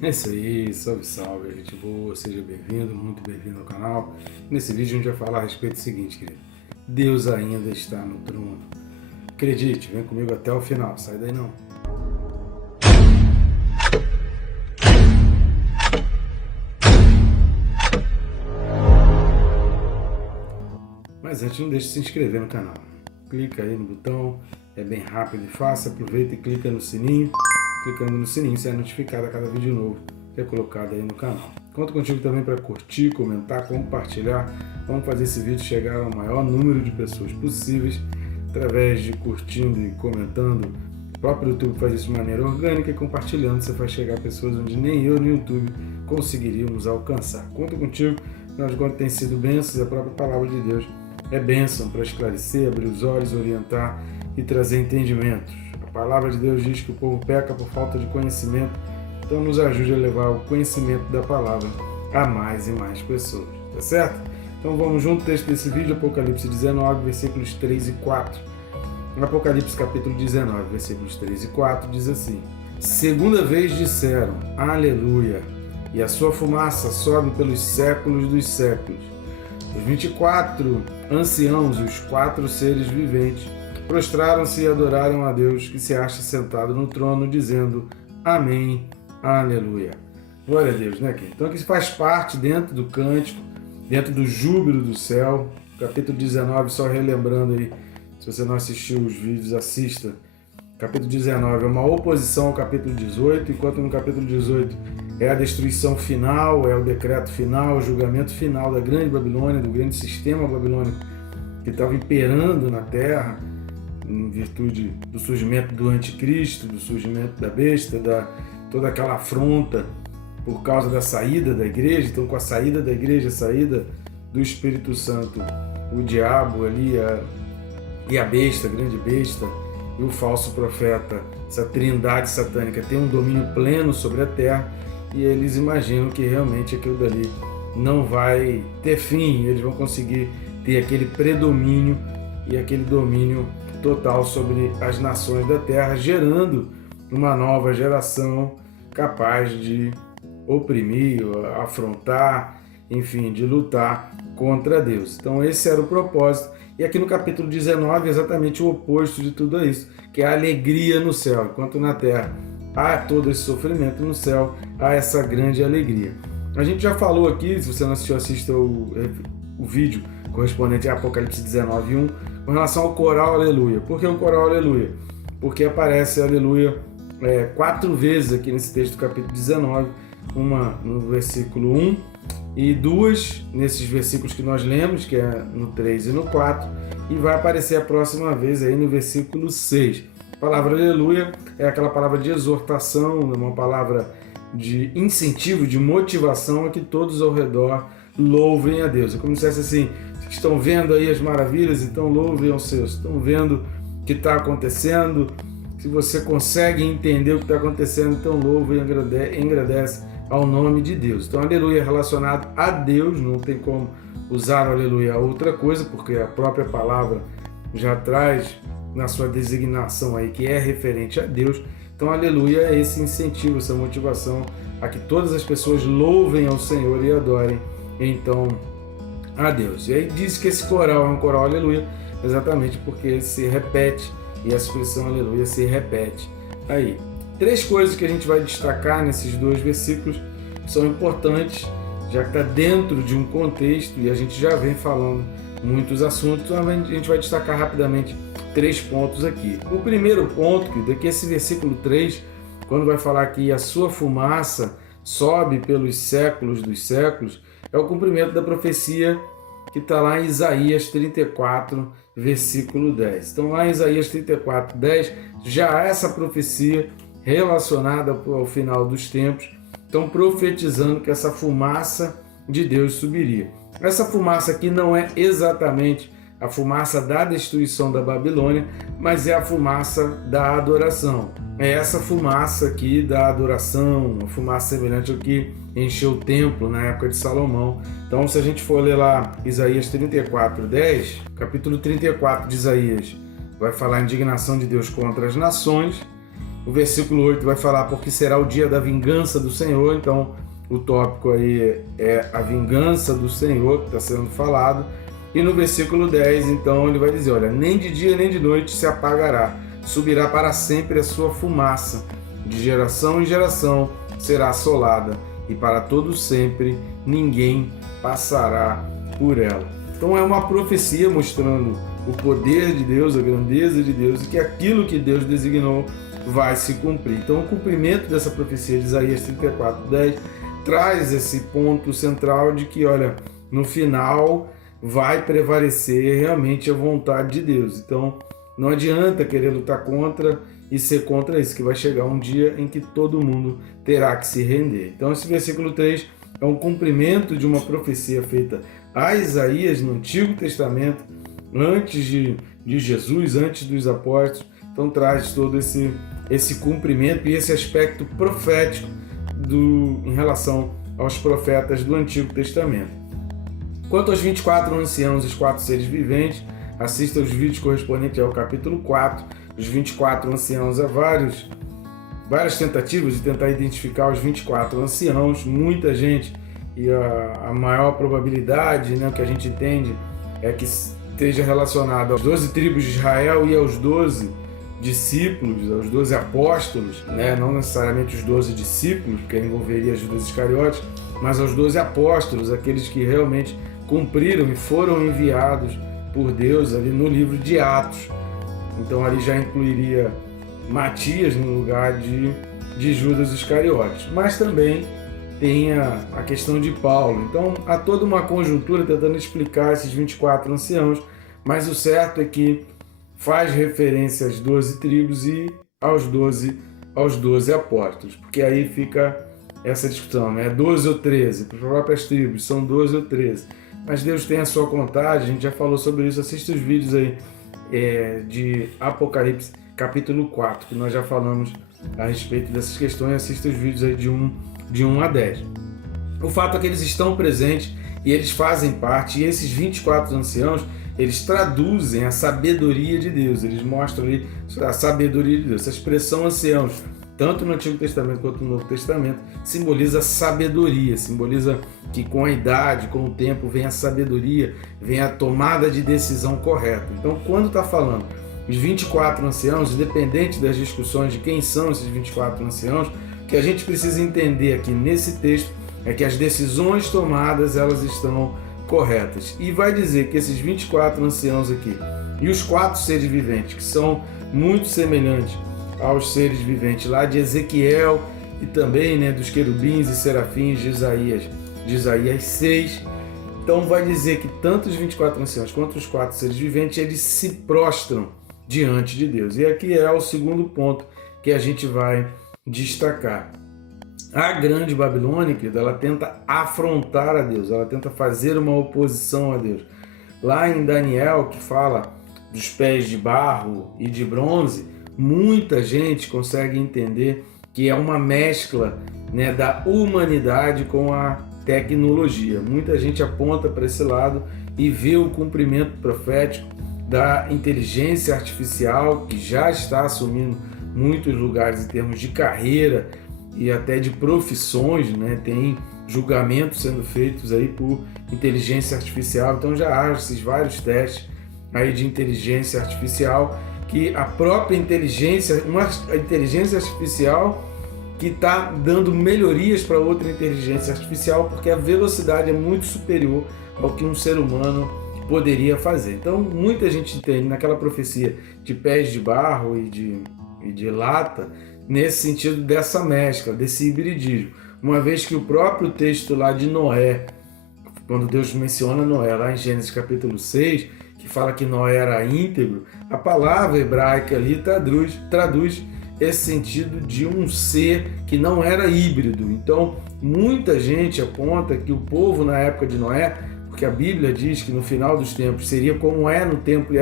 É isso aí, salve, salve, gente boa, seja bem-vindo, muito bem-vindo ao canal. Nesse vídeo a gente vai falar a respeito do seguinte, querido. Deus ainda está no trono. Acredite, vem comigo até o final, sai daí não. Mas antes, não deixe de se inscrever no canal. Clica aí no botão, é bem rápido e fácil, aproveita e clica no sininho. Clicando no sininho, você é notificado a cada vídeo novo que é colocado aí no canal. Conto contigo também para curtir, comentar, compartilhar. Vamos fazer esse vídeo chegar ao maior número de pessoas possíveis através de curtindo e comentando. O próprio YouTube faz isso de maneira orgânica e compartilhando você faz chegar a pessoas onde nem eu no YouTube conseguiríamos alcançar. Conto contigo, afinal de contas tem sido bênçãos, a própria palavra de Deus é bênção para esclarecer, abrir os olhos, orientar e trazer entendimentos. A palavra de Deus diz que o povo peca por falta de conhecimento, então nos ajude a levar o conhecimento da palavra a mais e mais pessoas, tá certo? Então vamos junto ao texto desse vídeo, Apocalipse 19, versículos 3 e 4. No Apocalipse capítulo 19, versículos 3 e 4, diz assim: Segunda vez disseram, Aleluia, e a sua fumaça sobe pelos séculos dos séculos. Os 24 anciãos, os 4 seres viventes, prostraram-se e adoraram a Deus que se acha sentado no trono, dizendo Amém, Aleluia. Glória a Deus, né, querido? Então aqui faz parte dentro do cântico, dentro do júbilo do céu. Capítulo 19, só relembrando aí, se você não assistiu os vídeos, assista. Capítulo 19 é uma oposição ao capítulo 18, enquanto no capítulo 18 é a destruição final, é o decreto final, o julgamento final da grande Babilônia, do grande sistema babilônico que estava imperando na terra, em virtude do surgimento do anticristo, do surgimento da besta, toda aquela afronta por causa da saída da igreja. Então, com a saída da igreja, a saída do Espírito Santo, o diabo ali e a besta, a grande besta, e o falso profeta, essa trindade satânica tem um domínio pleno sobre a terra, e eles imaginam que realmente aquilo dali não vai ter fim, eles vão conseguir ter aquele predomínio e aquele domínio total sobre as nações da terra, gerando uma nova geração capaz de oprimir, afrontar, enfim, de lutar contra Deus. Então esse era o propósito. E aqui no capítulo 19 é exatamente o oposto de tudo isso, que é a alegria no céu. Enquanto na terra há todo esse sofrimento, no céu há essa grande alegria. A gente já falou aqui, se você não assistiu, assista o vídeo correspondente a Apocalipse 19, 1, com relação ao coral Aleluia. Por que o coral Aleluia? Porque aparece Aleluia 4 vezes aqui nesse texto do capítulo 19, uma no versículo 1 e 2 nesses versículos que nós lemos, que é no 3 e no 4, e vai aparecer a próxima vez aí no versículo 6. A palavra Aleluia é aquela palavra de exortação, uma palavra de incentivo, de motivação a que todos ao redor louvem a Deus. É como se fosse assim, estão vendo aí as maravilhas, então louvem ao Senhor. Estão vendo o que está acontecendo, se você consegue entender o que está acontecendo, então louva e engrandece ao nome de Deus. Então, aleluia é relacionado a Deus, não tem como usar o aleluia a outra coisa, porque a própria palavra já traz na sua designação aí que é referente a Deus. Então, aleluia é esse incentivo, essa motivação a que todas as pessoas louvem ao Senhor e adorem, então, a Deus. E aí diz que esse coral é um coral aleluia, exatamente porque se repete, e a expressão aleluia se repete aí. 3 coisas que a gente vai destacar nesses 2 versículos que são importantes, já que está dentro de um contexto e a gente já vem falando muitos assuntos, então a gente vai destacar rapidamente 3 pontos aqui. O primeiro ponto, que daqui esse versículo 3, quando vai falar que a sua fumaça sobe pelos séculos dos séculos, é o cumprimento da profecia que está lá em Isaías 34, versículo 10. Então lá em Isaías 34, 10, já há essa profecia relacionada ao final dos tempos, então profetizando que essa fumaça de Deus subiria. Essa fumaça aqui não é exatamente a fumaça da destruição da Babilônia, mas é a fumaça da adoração. É essa fumaça aqui da adoração, uma fumaça semelhante ao que encheu o templo na época de Salomão. Então, se a gente for ler lá Isaías 34, 10, capítulo 34 de Isaías, vai falar a indignação de Deus contra as nações. O versículo 8 vai falar porque será o dia da vingança do Senhor. Então o tópico aí é a vingança do Senhor que está sendo falado. E no versículo 10, então, ele vai dizer, olha, nem de dia nem de noite se apagará, subirá para sempre a sua fumaça, de geração em geração será assolada, e para todo sempre ninguém passará por ela. Então é uma profecia mostrando o poder de Deus, a grandeza de Deus, e que aquilo que Deus designou vai se cumprir. Então o cumprimento dessa profecia de Isaías 34:10 traz esse ponto central de que, olha, no final vai prevalecer realmente a vontade de Deus. Então, não adianta querer lutar contra e ser contra isso, que vai chegar um dia em que todo mundo terá que se render. Então, esse versículo 3 é um cumprimento de uma profecia feita a Isaías no Antigo Testamento, antes de Jesus, antes dos apóstolos. Então, traz todo esse cumprimento e esse aspecto profético em relação aos profetas do Antigo Testamento. Quanto aos 24 anciãos e os 4 seres viventes, assista os vídeos correspondentes ao capítulo 4. Os 24 anciãos, há várias tentativas de tentar identificar os 24 anciãos. Muita gente, e a maior probabilidade, né, que a gente entende, é que esteja relacionado às 12 tribos de Israel e aos 12 discípulos, aos 12 apóstolos, né, não necessariamente os 12 discípulos, porque envolveria Judas Iscariotes, mas aos 12 apóstolos, aqueles que realmente cumpriram e foram enviados por Deus ali no livro de Atos. Então ali já incluiria Matias no lugar de Judas Iscariotes. Mas também tem a questão de Paulo. Então há toda uma conjuntura tentando explicar esses 24 anciãos, mas o certo é que faz referência às 12 tribos e aos 12 apóstolos, porque aí fica essa discussão, né? 12 ou 13, para as próprias tribos são 12 ou 13. Mas Deus tem a sua contagem, a gente já falou sobre isso, assista os vídeos aí de Apocalipse, capítulo 4, que nós já falamos a respeito dessas questões, assista os vídeos aí de 1 a 10. O fato é que eles estão presentes e eles fazem parte, e esses 24 anciãos, eles traduzem a sabedoria de Deus, eles mostram ali a sabedoria de Deus. Essa expressão anciãos, tanto no Antigo Testamento quanto no Novo Testamento, simboliza sabedoria, simboliza que com a idade, com o tempo, vem a sabedoria, vem a tomada de decisão correta. Então, quando está falando os 24 anciãos, independente das discussões de quem são esses 24 anciãos, o que a gente precisa entender aqui nesse texto é que as decisões tomadas, elas estão corretas. E vai dizer que esses 24 anciãos aqui e os 4 seres viventes, que são muito semelhantes aos seres viventes lá de Ezequiel e também, né, dos querubins e serafins de Isaías 6. Então vai dizer que tanto os 24 anciãos quanto os 4 seres viventes, eles se prostram diante de Deus. E aqui é o segundo ponto que a gente vai destacar. A grande Babilônia, ela tenta afrontar a Deus, ela tenta fazer uma oposição a Deus. Lá em Daniel, que fala dos pés de barro e de bronze, muita gente consegue entender que é uma mescla, né, da humanidade com a tecnologia. Muita gente aponta para esse lado e vê o cumprimento profético da inteligência artificial, que já está assumindo muitos lugares em termos de carreira e até de profissões, né? Tem julgamentos sendo feitos aí por inteligência artificial. Então já há esses vários testes aí de inteligência artificial, que a própria inteligência, a inteligência artificial que está dando melhorias para outra inteligência artificial, porque a velocidade é muito superior ao que um ser humano poderia fazer. Então muita gente entende naquela profecia de pés de barro e de lata, nesse sentido dessa mescla, desse hibridismo. Uma vez que o próprio texto lá de Noé, quando Deus menciona Noé, lá em Gênesis capítulo 6, que fala que Noé era íntegro, a palavra hebraica ali traduz esse sentido de um ser que não era híbrido. Então, muita gente aponta que o povo na época de Noé, porque a Bíblia diz que no final dos tempos seria como era no tempo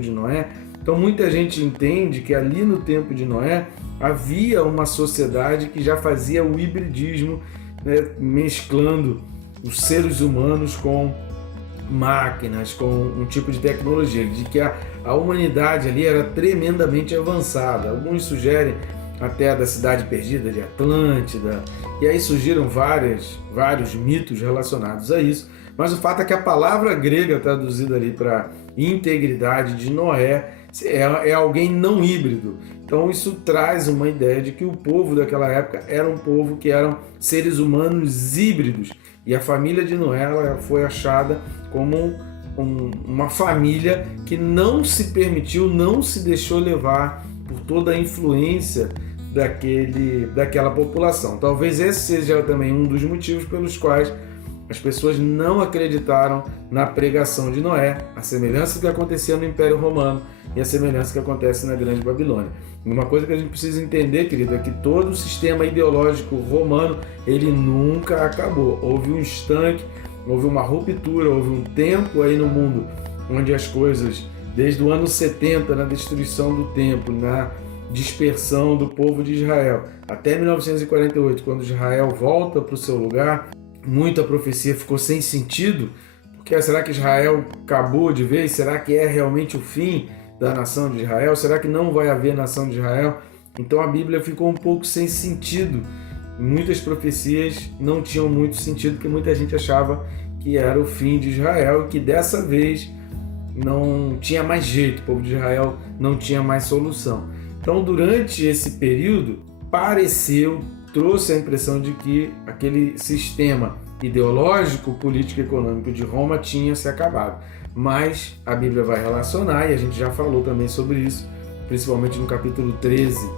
de Noé. Então, muita gente entende que ali no tempo de Noé havia uma sociedade que já fazia o hibridismo, né, mesclando os seres humanos com máquinas, com um tipo de tecnologia, de que a humanidade ali era tremendamente avançada. Alguns sugerem até da cidade perdida de Atlântida, e aí surgiram vários mitos relacionados a isso, mas o fato é que a palavra grega traduzida ali para integridade de Noé é alguém não híbrido. Então isso traz uma ideia de que o povo daquela época era um povo que eram seres humanos híbridos, e a família de Noé ela foi achada como uma família que não se permitiu, não se deixou levar por toda a influência daquela população. Talvez esse seja também um dos motivos pelos quais as pessoas não acreditaram na pregação de Noé, a semelhança do que acontecia no Império Romano e a semelhança que acontece na Grande Babilônia. Uma coisa que a gente precisa entender, querido, é que todo o sistema ideológico romano, ele nunca acabou. Houve um estanque, houve uma ruptura, houve um tempo aí no mundo onde as coisas, desde o ano 70, na destruição do templo, na dispersão do povo de Israel, até 1948, quando Israel volta para o seu lugar, muita profecia ficou sem sentido, porque será que Israel acabou de vez? Será que é realmente o fim da nação de Israel? Será que não vai haver nação de Israel? Então a Bíblia ficou um pouco sem sentido. Muitas profecias não tinham muito sentido, porque muita gente achava que era o fim de Israel e que dessa vez não tinha mais jeito, o povo de Israel não tinha mais solução. Então, durante esse período, trouxe a impressão de que aquele sistema ideológico, político e econômico de Roma tinha se acabado. Mas a Bíblia vai relacionar, e a gente já falou também sobre isso, principalmente no capítulo 13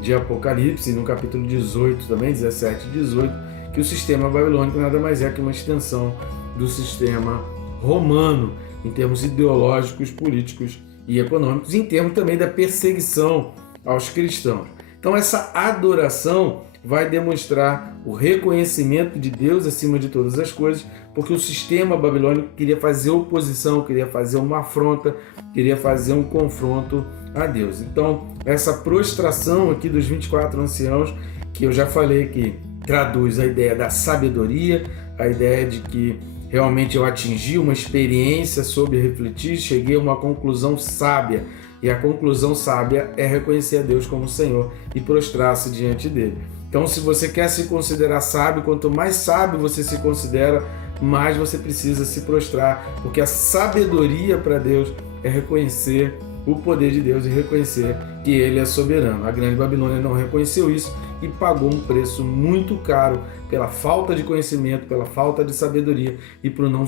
de Apocalipse, e no capítulo 18 também, 17 e 18, que o sistema babilônico nada mais é que uma extensão do sistema romano, em termos ideológicos, políticos e econômicos, em termos também da perseguição aos cristãos. Então essa adoração vai demonstrar o reconhecimento de Deus acima de todas as coisas, porque o sistema babilônico queria fazer oposição, queria fazer uma afronta, queria fazer um confronto a Deus. Então essa prostração aqui dos 24 anciãos, que eu já falei que traduz a ideia da sabedoria, a ideia de que realmente eu atingi uma experiência sobre refletir, cheguei a uma conclusão sábia. E a conclusão sábia é reconhecer a Deus como Senhor e prostrar-se diante dele. Então, se você quer se considerar sábio, quanto mais sábio você se considera, mais você precisa se prostrar, porque a sabedoria para Deus é reconhecer o poder de Deus e reconhecer que Ele é soberano. A Grande Babilônia não reconheceu isso e pagou um preço muito caro pela falta de conhecimento, pela falta de sabedoria e por não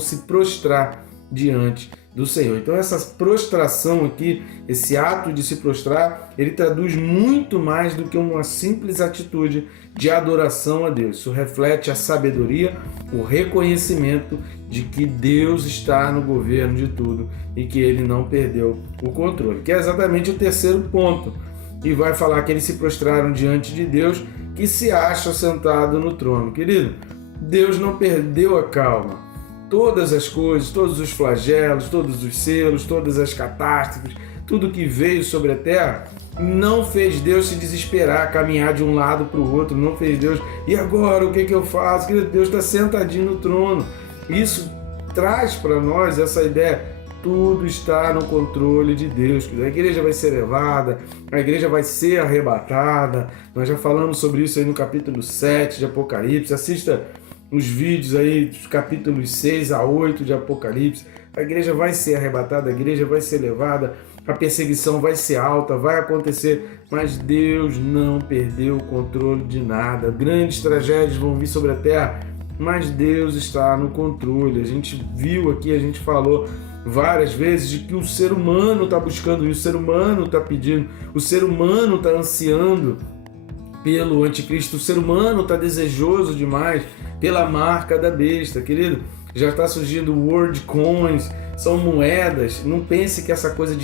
se prostrar diante do Senhor. Então essa prostração aqui, esse ato de se prostrar, ele traduz muito mais do que uma simples atitude de adoração a Deus. Isso reflete a sabedoria, o reconhecimento de que Deus está no governo de tudo e que Ele não perdeu o controle, que é exatamente o terceiro ponto, e vai falar que eles se prostraram diante de Deus, que se acha sentado no trono. Querido, Deus não perdeu a calma. Todas as coisas, todos os flagelos, todos os selos, todas as catástrofes, tudo que veio sobre a terra, não fez Deus se desesperar, caminhar de um lado para o outro, não fez Deus, e agora o que eu faço? Deus está sentadinho no trono. Isso traz para nós essa ideia, tudo está no controle de Deus. A igreja vai ser levada, a igreja vai ser arrebatada, nós já falamos sobre isso aí no capítulo 7 de Apocalipse, assista os vídeos aí dos capítulos 6 a 8 de Apocalipse. A igreja vai ser arrebatada, a igreja vai ser levada, a perseguição vai ser alta, vai acontecer, mas Deus não perdeu o controle de nada. Grandes tragédias vão vir sobre a terra, mas Deus está no controle. A gente viu aqui, a gente falou várias vezes de que o ser humano está buscando isso, o ser humano está pedindo, o ser humano está ansiando pelo anticristo, o ser humano está desejoso demais pela marca da besta, querido. Já está surgindo World Coins, são moedas. Não pense que essa coisa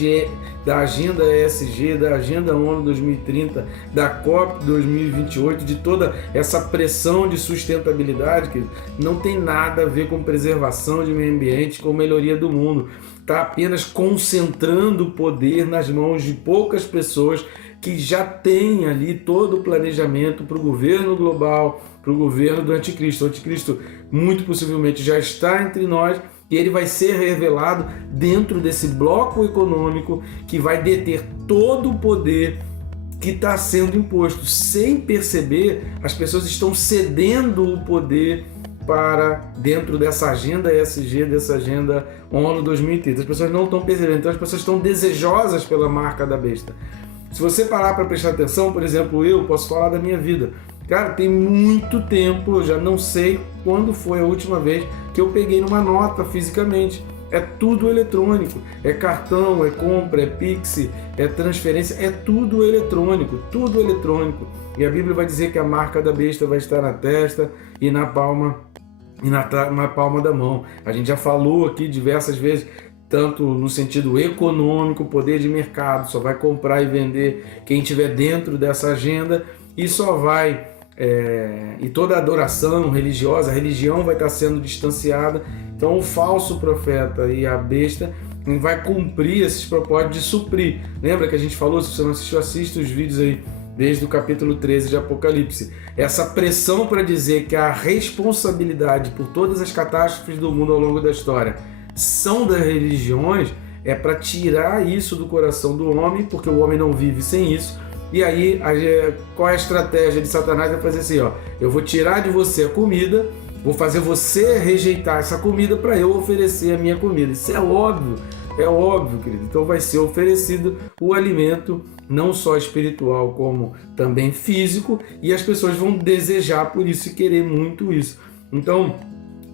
da agenda ESG, da agenda ONU 2030, da COP 2028, de toda essa pressão de sustentabilidade, querido, não tem nada a ver com preservação de meio ambiente, com melhoria do mundo. Está apenas concentrando o poder nas mãos de poucas pessoas que já têm ali todo o planejamento para o governo global, para o governo do anticristo. O anticristo muito possivelmente já está entre nós e ele vai ser revelado dentro desse bloco econômico que vai deter todo o poder que está sendo imposto. Sem perceber, as pessoas estão cedendo o poder para dentro dessa agenda ESG, dessa agenda ONU 2030. As pessoas não estão percebendo, então as pessoas estão desejosas pela marca da besta. Se você parar para prestar atenção, por exemplo, eu posso falar da minha vida. Cara, tem muito tempo, eu já não sei quando foi a última vez que eu peguei numa nota fisicamente. É tudo eletrônico, é cartão, é compra, é Pix, é transferência, é tudo eletrônico, tudo eletrônico. E a Bíblia vai dizer que a marca da besta vai estar na testa e na palma da mão. A gente já falou aqui diversas vezes, tanto no sentido econômico, poder de mercado, só vai comprar e vender quem estiver dentro dessa agenda e só vai... e toda adoração religiosa, a religião vai estar sendo distanciada. Então o falso profeta e a besta vai cumprir esses propósitos de suprir. Lembra que a gente falou, se você não assistiu, assista os vídeos aí desde o capítulo 13 de Apocalipse. Essa pressão para dizer que a responsabilidade por todas as catástrofes do mundo ao longo da história são das religiões, é para tirar isso do coração do homem, porque o homem não vive sem isso. E aí, qual é a estratégia de Satanás? É fazer assim, ó, eu vou tirar de você a comida, vou fazer você rejeitar essa comida para eu oferecer a minha comida. Isso é óbvio, querido. Então vai ser oferecido o alimento, não só espiritual, como também físico, e as pessoas vão desejar por isso e querer muito isso. Então,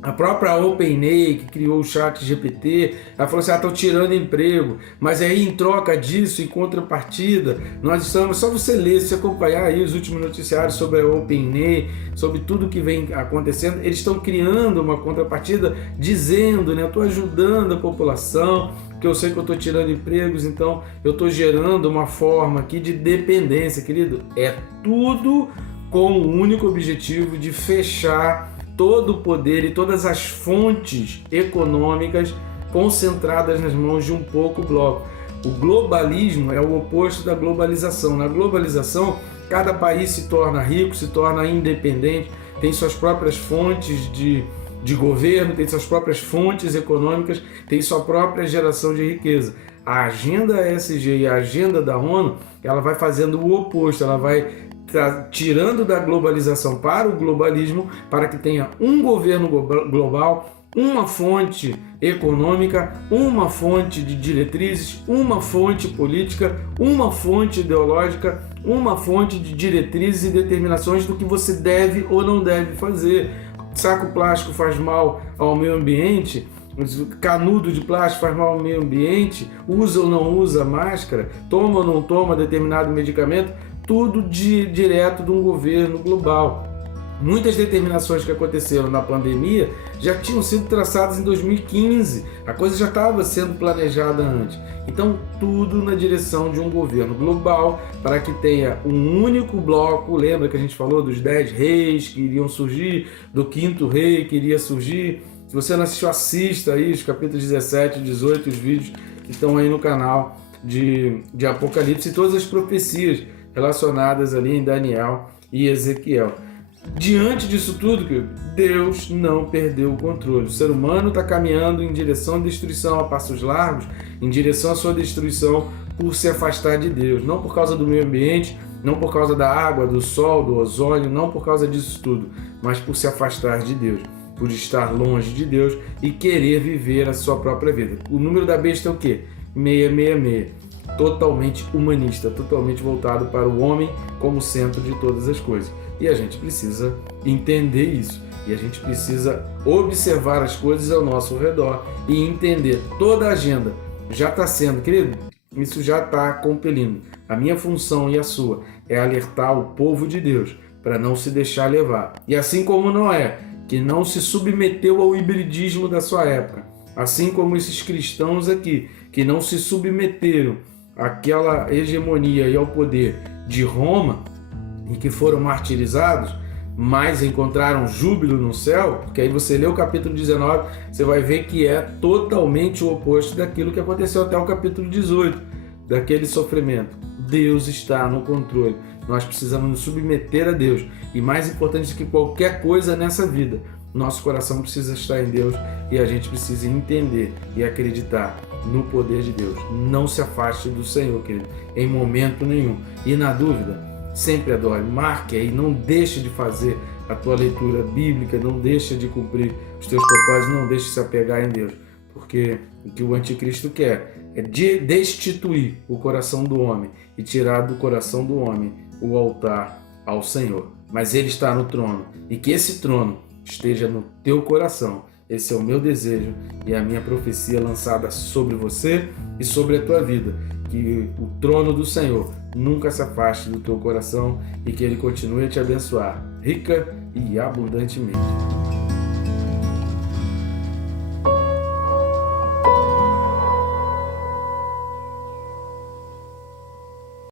a própria OpenAI, que criou o ChatGPT, ela falou assim, estão tirando emprego, mas aí em troca disso, em contrapartida, nós estamos, só você ler, se acompanhar aí os últimos noticiários sobre a OpenAI, sobre tudo que vem acontecendo, eles estão criando uma contrapartida, dizendo, né, eu estou ajudando a população, porque eu sei que eu estou tirando empregos, então eu estou gerando uma forma aqui de dependência, querido. É tudo com o único objetivo de fechar todo o poder e todas as fontes econômicas concentradas nas mãos de um pouco bloco. O globalismo é o oposto da globalização. Na globalização, cada país se torna rico, se torna independente, tem suas próprias fontes de governo, tem suas próprias fontes econômicas, tem sua própria geração de riqueza. A agenda ESG e a agenda da ONU, ela vai fazendo o oposto, ela vai tirando da globalização para o globalismo, para que tenha um governo global, uma fonte econômica, uma fonte de diretrizes, uma fonte política, uma fonte ideológica, uma fonte de diretrizes e determinações do que você deve ou não deve fazer. Saco plástico faz mal ao meio ambiente, canudo de plástico faz mal ao meio ambiente, usa ou não usa máscara, toma ou não toma determinado medicamento, tudo direto de um governo global. Muitas determinações que aconteceram na pandemia já tinham sido traçadas em 2015, a coisa já estava sendo planejada antes. Então, tudo na direção de um governo global, para que tenha um único bloco. Lembra que a gente falou dos 10 reis que iriam surgir, do 5º rei que iria surgir? Se você não assistiu, assista aí os capítulos 17 e 18, os vídeos que estão aí no canal de Apocalipse e todas as profecias relacionadas ali em Daniel e Ezequiel. Diante disso tudo, Deus não perdeu o controle. O ser humano está caminhando em direção à destruição a passos largos, em direção à sua destruição por se afastar de Deus. Não por causa do meio ambiente, não por causa da água, do sol, do ozônio, não por causa disso tudo, mas por se afastar de Deus, por estar longe de Deus e querer viver a sua própria vida. O número da besta é o quê? 666. Totalmente humanista, totalmente voltado para o homem como centro de todas as coisas. E a gente precisa entender isso. E a gente precisa observar as coisas ao nosso redor e entender. Toda a agenda já está sendo, querido, isso já está compelindo. A minha função e a sua é alertar o povo de Deus para não se deixar levar. E assim como Noé, que não se submeteu ao hibridismo da sua época, assim como esses cristãos aqui, que não se submeteram àquela hegemonia e ao poder de Roma e que foram martirizados, mas encontraram júbilo no céu, porque aí você lê o capítulo 19, você vai ver que é totalmente o oposto daquilo que aconteceu até o capítulo 18, daquele sofrimento. Deus está no controle. Nós precisamos nos submeter a Deus. E mais importante do que qualquer coisa nessa vida, Nosso coração precisa estar em Deus e a gente precisa entender e acreditar no poder de Deus. Não se afaste do Senhor, querido, em momento nenhum. E na dúvida, sempre adore. Marque aí, não deixe de fazer a tua leitura bíblica, não deixe de cumprir os teus propósitos, não deixe de se apegar em Deus. Porque o que o anticristo quer é destituir o coração do homem e tirar do coração do homem o altar ao Senhor. Mas Ele está no trono e que esse trono esteja no teu coração. Esse é o meu desejo e a minha profecia lançada sobre você e sobre a tua vida. Que o trono do Senhor nunca se afaste do teu coração e que Ele continue a te abençoar rica e abundantemente.